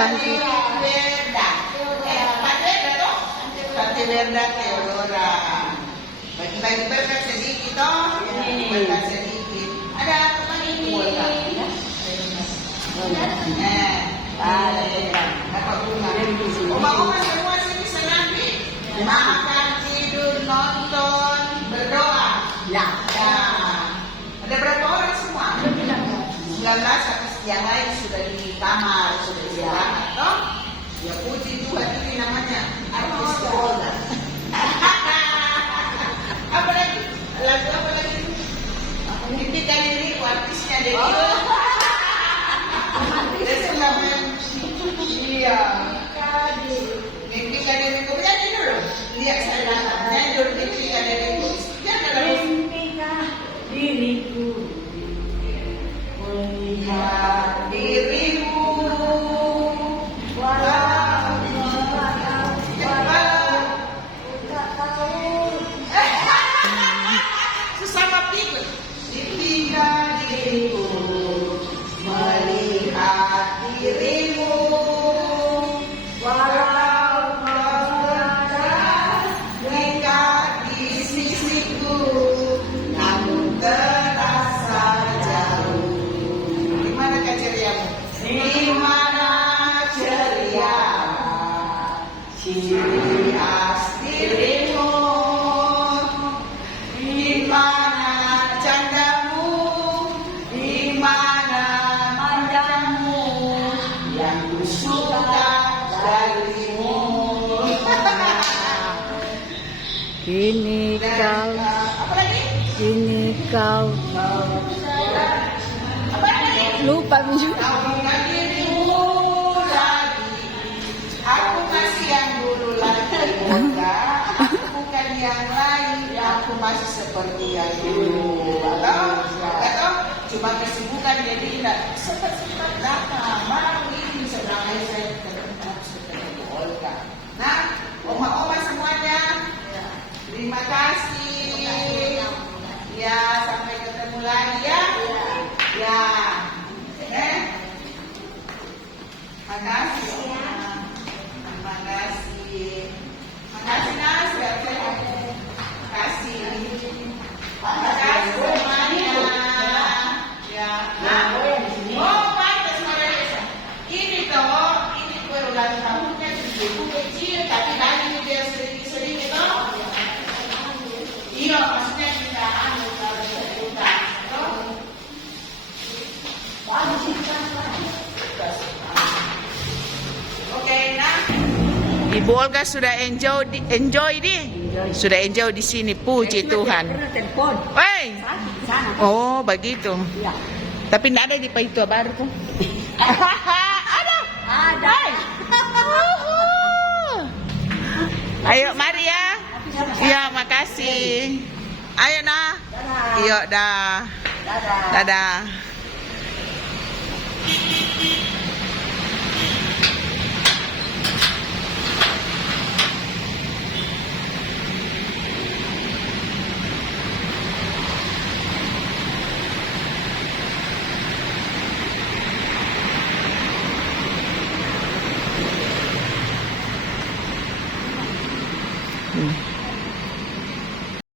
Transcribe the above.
Panti. Panti Verda Teodora. Bagi-bagi berkat sedikit toh. Berkat sedikit. Ada apa lagi? Dapat bunga. Oma-oma semua sini senang makan, tidur, nonton, berdoa. Ya. Ada berapa orang semua? 19, yang lain sudah di kamar, sudah istirahat, toh? Ya puji Tuhan, ini namanya artis Polda. Apa lagi? Lagu apa lagi? Mimpikan diriku, artisnya Dewi. Iya. Mimpikan diriku, nyanyi dulu. Lihat saya datang, nyanyi dulu mimpikan diriku. Jangan lalu. Mimpikan diriku. Melihat dirimu. Sesama pikir. Mimpikan diriku. Melihat dirimu. Walau kau ada dekat di sisiku, namun terasa jauh. Di mana ceriamu? Di mana ceria? Ciri khas dirimu. Di mana candamu? Di mana mandamu? Yang ku suka darimu. Kini kau, Apa lagi? kini kau. Apa lagi? Lupa juga. Kau bukan dirimu lagi. Aku masih yang dulu lagi. Enggak, aku bukan yang lain. Aku masih seperti yang dulu. Atau cuma kesibukan jadi tidak sempat datang. Malam ini sedang saya ketemu Olga. Nah, oma-oma semuanya, terima kasih. Ya, sampai ketemu lagi ya. Ya. Makasih. Terima kasih. Makasih Nas. Makasih. Makasih semuanya. Ya. Nah, pantas Maria. Ini toh, ini kue ulang tahunnya ibu kecil, tapi lagi dia sedikit toh. Iya, maksudnya kita kalau sebutan toh. Oke, nah. Ibu Olga sudah enjoy di sini, puji Tuhan. Telepon. Woi. Sana. Oh, begitu. Ya. Tapi tidak ada di Paitua Baru tuh. Ada. Ada. Ayo, mari ya. Iya, makasih. Ayo, nah. Dadah. Iya, dah. Dadah. Dadah. Hmm.